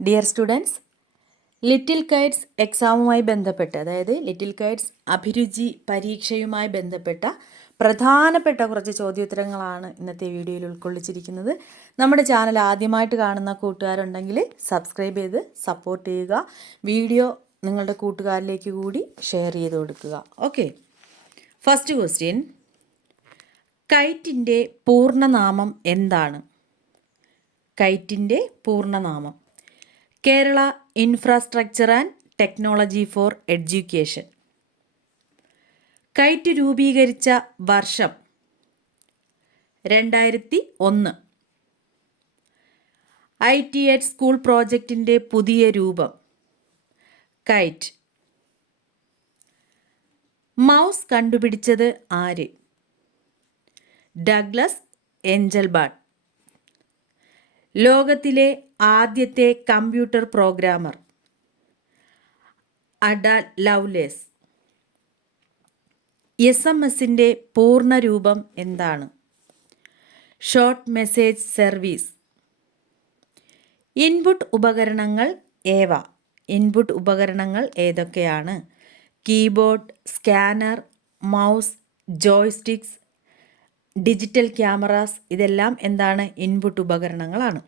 Dear students little kites എക്സാമുമായി ബന്ധപ്പെട്ട് അതായത് ലിറ്റിൽ കൈറ്റ്സ് അഭിരുചി പരീക്ഷയുമായി ബന്ധപ്പെട്ട പ്രധാനപ്പെട്ട കുറച്ച് ചോദ്യോത്തരങ്ങളാണ് ഇന്നത്തെ വീഡിയോയിൽ ഉൾക്കൊള്ളിച്ചിരിക്കുന്നത്. നമ്മുടെ ചാനൽ ആദ്യമായിട്ട് കാണുന്ന കൂട്ടുകാരുണ്ടെങ്കിൽ സബ്സ്ക്രൈബ് ചെയ്ത് സപ്പോർട്ട് ചെയ്യുക. വീഡിയോ നിങ്ങളുടെ കൂട്ടുകാരിലേക്ക് കൂടി ഷെയർ ചെയ്ത് കൊടുക്കുക. ഓക്കെ ഫസ്റ്റ് ക്വസ്റ്റ്യൻ കൈറ്റിന്റെ പൂർണനാമം എന്താണ്? കൈറ്റിന്റെ പൂർണനാമം. Kerala infrastructure and technology for education kite രൂപീകരിച്ച വർഷം രണ്ടായിരത്തി ഒന്ന് ഐ ടി എഡ് സ്കൂൾ പ്രോജക്റ്റിന്റെ പുതിയ രൂപം. കൈറ്റ് മൗസ് കണ്ടുപിടിച്ചത് ആര്? ഡഗ്ലസ് എഞ്ചൽബാർട്ട് ലോകത്തിലെ ആദ്യത്തെ computer programmer. Ada Lovelace. S M എസിന്റെ പൂർണരൂപം എന്താണ്? Short message service. ഇൻപുട്ട് ഉപകരണങ്ങൾ ഏവ? ഇൻപുട്ട് ഉപകരണങ്ങൾ ഏതൊക്കെയാണ്? Keyboard scanner mouse joysticks digital cameras ഇതെല്ലാം എന്താണ് ഇൻപുട്ട് ഉപകരണങ്ങളാണ്.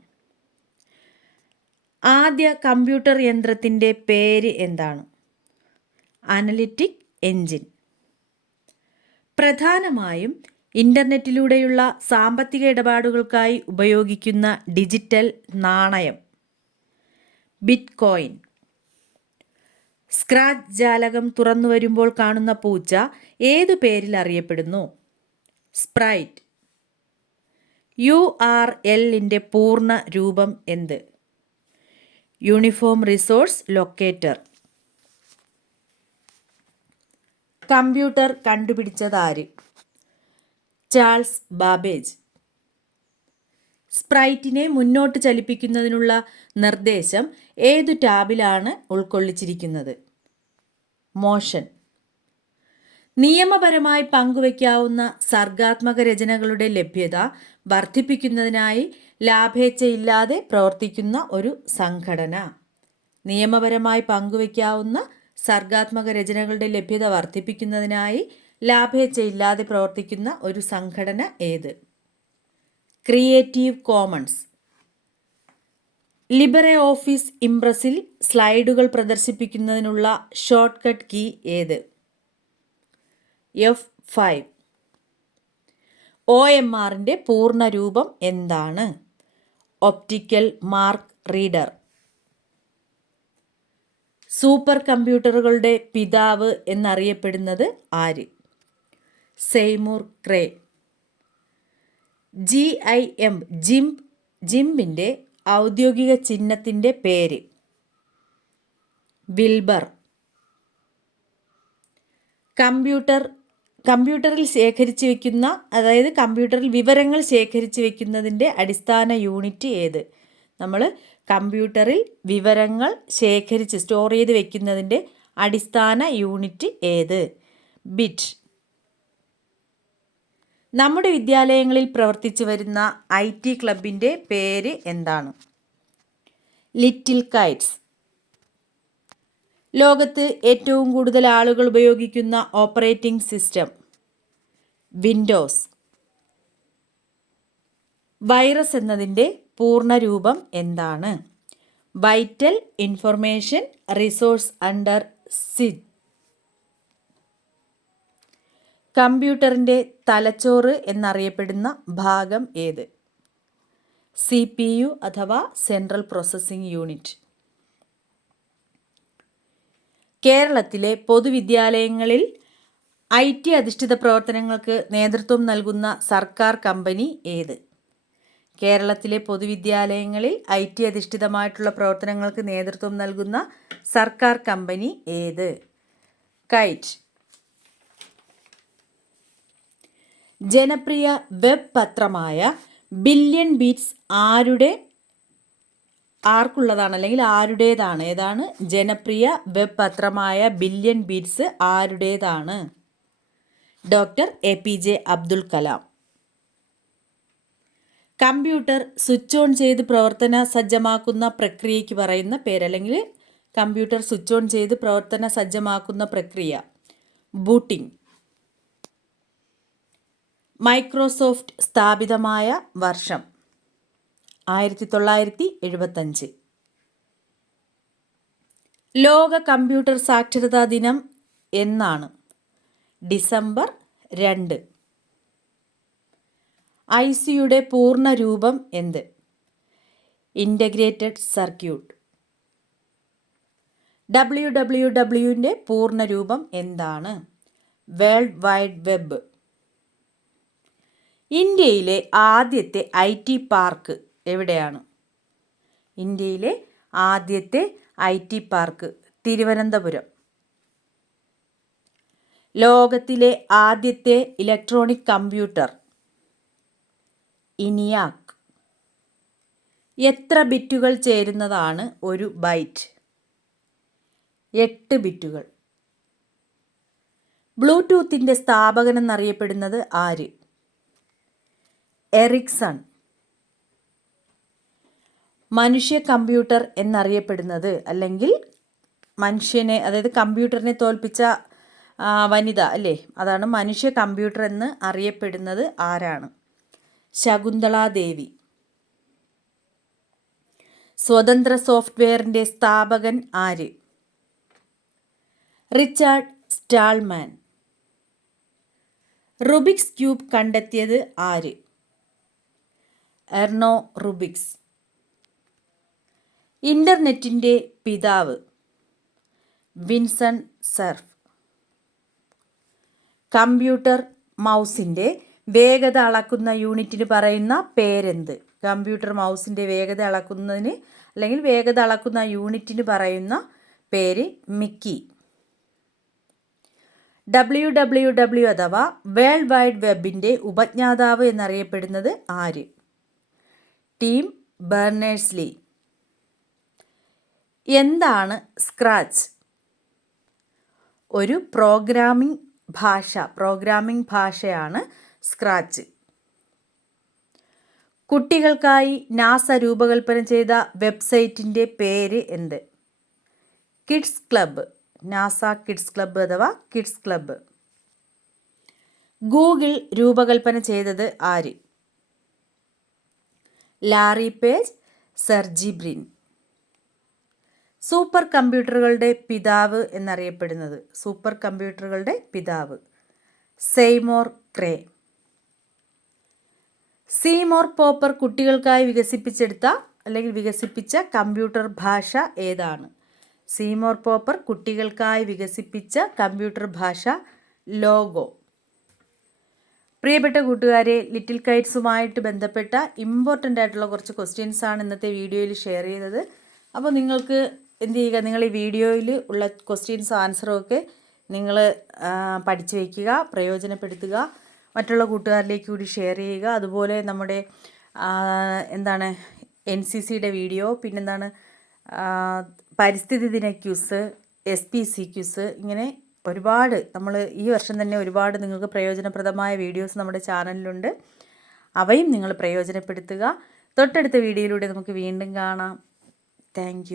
ആദ്യ കമ്പ്യൂട്ടർ യന്ത്രത്തിന്റെ പേര് എന്താണ്? Analytic engine. പ്രധാനമായും ഇന്റർനെറ്റിലൂടെയുള്ള സാമ്പത്തിക ഇടപാടുകൾക്കായി ഉപയോഗിക്കുന്ന ഡിജിറ്റൽ നാണയം. ബിറ്റ് കോയിൻ സ്ക്രാച്ച് ജാലകം തുറന്നു വരുമ്പോൾ കാണുന്ന പൂച്ച ഏതു പേരിൽ അറിയപ്പെടുന്നു? സ്പ്രൈറ്റ്. യു ആർ എല്ലിന്റെ പൂർണ രൂപം എന്ത്? Uniform resource locator. Computer കണ്ടുപിടിച്ചതാര്? Charles Babbage. സ്പ്രൈറ്റിനെ മുന്നോട്ട് ചലിപ്പിക്കുന്നതിനുള്ള നിർദ്ദേശം ഏതു ടാബിലാണ് ഉൾക്കൊള്ളിച്ചിരിക്കുന്നത്? മോഷൻ. നിയമപരമായി പങ്കുവയ്ക്കാവുന്ന സർഗാത്മക രചനകളുടെ ലഭ്യത വർദ്ധിപ്പിക്കുന്നതിനായി ലാഭേച്ഛയില്ലാതെ പ്രവർത്തിക്കുന്ന ഒരു സംഘടന. നിയമപരമായി പങ്കുവയ്ക്കാവുന്ന സർഗാത്മക രചനകളുടെ ലഭ്യത വർദ്ധിപ്പിക്കുന്നതിനായി ലാഭേച്ഛയില്ലാതെ പ്രവർത്തിക്കുന്ന ഒരു സംഘടന ഏത്? Creative commons. ലിബറെ ഓഫീസ് ഇംപ്രസിൽ സ്ലൈഡുകൾ പ്രദർശിപ്പിക്കുന്നതിനുള്ള ഷോർട്ട് കട്ട് കീ ഏത്? എഫ് ഫൈവ് ഒ എം ആറിന്റെ പൂർണ രൂപം എന്താണ്? ഒപ്റ്റിക്കൽ മാർക്ക് റീഡർ സൂപ്പർ കമ്പ്യൂട്ടറുകളുടെ പിതാവ് എന്നറിയപ്പെടുന്നത് ആര്? Seymour Cray G I M gym ജിംബിന്റെ ഔദ്യോഗിക ചിഹ്നത്തിന്റെ പേര്. വിൽബർ കമ്പ്യൂട്ടർ കമ്പ്യൂട്ടറിൽ ശേഖരിച്ചു വയ്ക്കുന്ന അതായത് കമ്പ്യൂട്ടറിൽ വിവരങ്ങൾ ശേഖരിച്ച് വയ്ക്കുന്നതിന്റെ അടിസ്ഥാന യൂണിറ്റ് ഏത്? നമ്മൾ കമ്പ്യൂട്ടറിൽ വിവരങ്ങൾ ശേഖരിച്ച് സ്റ്റോർ ചെയ്ത് വയ്ക്കുന്നതിന്റെ അടിസ്ഥാന യൂണിറ്റ് ഏത്? ബിറ്റ് നമ്മുടെ വിദ്യാലയങ്ങളിൽ പ്രവർത്തിച്ചു വരുന്ന ഐ ടി ക്ലബിന്റെ പേര് എന്താണ്? Little kites. ലോകത്ത് ഏറ്റവും കൂടുതൽ ആളുകൾ ഉപയോഗിക്കുന്ന ഓപ്പറേറ്റിംഗ് സിസ്റ്റം വിൻഡോസ്. വൈറസ് എന്നതിന്റെ പൂർണരൂപം എന്താണ്? Vital information resource under seize. കമ്പ്യൂട്ടറിന്റെ തലച്ചോറ് എന്നറിയപ്പെടുന്ന ഭാഗം ഏത്? സി പി യു അഥവാ സെൻട്രൽ പ്രോസസ്സിംഗ് യൂണിറ്റ്. കേരളത്തിലെ പൊതുവിദ്യാലയങ്ങളിൽ ഐ ടി അധിഷ്ഠിത പ്രവർത്തനങ്ങൾക്ക് നേതൃത്വം നൽകുന്ന സർക്കാർ കമ്പനി ഏത്? കേരളത്തിലെ പൊതുവിദ്യാലയങ്ങളിൽ ഐ ടി അധിഷ്ഠിതമായിട്ടുള്ള പ്രവർത്തനങ്ങൾക്ക് നേതൃത്വം നൽകുന്ന സർക്കാർ കമ്പനി ഏത്? കൈറ്റ്. ജനപ്രിയ വെബ് പത്രമായ ബില്യൺ ബീറ്റ്സ് ആരുടെ ആർക്കുള്ളതാണ്? അല്ലെങ്കിൽ ആരുടേതാണ്? ഏതാണ്? ജനപ്രിയ വെബ് പത്രമായ ബില്യൺ ബീറ്റ്സ് ആരുടേതാണ്? Doctor A P J Abdul Kalam. Computer switch on ചെയ്ത് പ്രവർത്തന സജ്ജമാക്കുന്ന പ്രക്രിയയ്ക്ക് പറയുന്ന പേര് അല്ലെങ്കിൽ കമ്പ്യൂട്ടർ സ്വിച്ച് ഓൺ ചെയ്ത് പ്രവർത്തന സജ്ജമാക്കുന്ന പ്രക്രിയ ബൂട്ടിംഗ്. മൈക്രോസോഫ്റ്റ് സ്ഥാപിതമായ വർഷം. ആയിരത്തി തൊള്ളായിരത്തി എഴുപത്തഞ്ച് ലോക കമ്പ്യൂട്ടർ സാക്ഷരതാ ദിനം എന്നാണ്. ഡിസംബർ രണ്ട്. ഐ സിയുടെ പൂർണ രൂപം എന്ത്? Integrated circuit. ഡബ്ല്യു ഡബ്ല്യു ഡബ്ല്യുവിന്റെ പൂർണ രൂപം എന്താണ്? World wide web. ഇന്ത്യയിലെ ആദ്യത്തെ ഐ ടി പാർക്ക് എവിടെയാണ്? ഇന്ത്യയിലെ ആദ്യത്തെ ഐ ടി പാർക്ക് തിരുവനന്തപുരം. ലോകത്തിലെ ആദ്യത്തെ ഇലക്ട്രോണിക് കമ്പ്യൂട്ടർ ഇനിയാക്ക് എത്ര ബിറ്റുകൾ ചേരുന്നതാണ് ഒരു ബൈറ്റ്? എട്ട് ബിറ്റുകൾ. ബ്ലൂടൂത്തിന്റെ സ്ഥാപകനെന്നറിയപ്പെടുന്നത് ആര്? എറിക്സൺ. മനുഷ്യ കമ്പ്യൂട്ടർ എന്നറിയപ്പെടുന്നത് അല്ലെങ്കിൽ മനുഷ്യനെ അതായത് കമ്പ്യൂട്ടറിനെ തോൽപ്പിച്ച വനിത അല്ലേ? അതാണ് മനുഷ്യ കമ്പ്യൂട്ടർ എന്ന് അറിയപ്പെടുന്നത് ആരാണ്? ശകുന്തളാദേവി സ്വതന്ത്ര സോഫ്റ്റ്വെയറിന്റെ സ്ഥാപകൻ ആര്? Richard Stallman. റുബിക്സ് ക്യൂബ് കണ്ടെത്തിയത് ആര്? Erno Rubik's. ഇന്റർനെറ്റിന്റെ പിതാവ്. വിൻസൺ സർഫ്. കമ്പ്യൂട്ടർ മൗസിന്റെ വേഗത അളക്കുന്ന യൂണിറ്റിന് പറയുന്ന പേരെന്ത്? കമ്പ്യൂട്ടർ മൗസിന്റെ വേഗത അളക്കുന്നതിന് അല്ലെങ്കിൽ വേഗത അളക്കുന്ന യൂണിറ്റിന് പറയുന്ന പേര് മിക്കി. ഡബ്ല്യു ഡബ്ല്യു ഡബ്ല്യു അഥവാ വേൾഡ് വൈഡ് വെബിന്റെ ഉപജ്ഞാതാവ് എന്നറിയപ്പെടുന്നത് ആര്? ടീം ബെർണേഴ്സ്ലി എന്താണ് സ്ക്രാച്ച്? ഒരു പ്രോഗ്രാമിംഗ് ഭാഷ പ്രോഗ്രാമിംഗ് ഭാഷയാണ് സ്ക്രാച്ച്. കുട്ടികൾക്കായി നാസ രൂപകൽപ്പന ചെയ്ത വെബ്സൈറ്റിന്റെ പേര് എന്ത്? Kids club. NASA kids club അഥവാ കിഡ്സ് ക്ലബ്ബ്. ഗൂഗിൾ രൂപകൽപ്പന ചെയ്തത് ആര്? Larry Page Sergey Brin. Super കമ്പ്യൂട്ടറുകളുടെ പിതാവ് എന്നറിയപ്പെടുന്നത്. സൂപ്പർ കമ്പ്യൂട്ടറുകളുടെ പിതാവ്. സെയ്മോർ ക്രേ. സീമോർ പോപ്പർ കുട്ടികൾക്കായി വികസിപ്പിച്ചെടുത്ത അല്ലെങ്കിൽ വികസിപ്പിച്ച കമ്പ്യൂട്ടർ ഭാഷ ഏതാണ്? സീമോർ പോപ്പർ കുട്ടികൾക്കായി വികസിപ്പിച്ച കമ്പ്യൂട്ടർ ഭാഷ ലോഗോ. പ്രിയപ്പെട്ട കൂട്ടുകാരെ ലിറ്റിൽ കൈറ്റ്സുമായിട്ട് ബന്ധപ്പെട്ട ഇമ്പോർട്ടന്റ് ആയിട്ടുള്ള കുറച്ച് ക്വസ്റ്റ്യൻസ് ആണ് ഇന്നത്തെ വീഡിയോയിൽ ഷെയർ ചെയ്തത്. അപ്പോൾ നിങ്ങൾക്ക് എന്ത് ചെയ്യുക നിങ്ങൾ ഈ വീഡിയോയിൽ ഉള്ള ക്വസ്റ്റ്യൻസ് ആൻസറും ഒക്കെ നിങ്ങൾ പഠിച്ചു വയ്ക്കുക പ്രയോജനപ്പെടുത്തുക. മറ്റുള്ള കൂട്ടുകാരിലേക്ക് കൂടി ഷെയർ ചെയ്യുക. അതുപോലെ നമ്മുടെ എന്താണ് എൻ സി സിയുടെ വീഡിയോ പിന്നെന്താണ് പരിസ്ഥിതി ദിന quiz S P C quiz ഇങ്ങനെ ഒരുപാട് നമ്മൾ ഈ വർഷം തന്നെ ഒരുപാട് നിങ്ങൾക്ക് പ്രയോജനപ്രദമായ വീഡിയോസ് നമ്മുടെ ചാനലിലുണ്ട് അവയും നിങ്ങൾ പ്രയോജനപ്പെടുത്തുക. തൊട്ടടുത്ത വീഡിയോയിലൂടെ നമുക്ക് വീണ്ടും കാണാം. താങ്ക്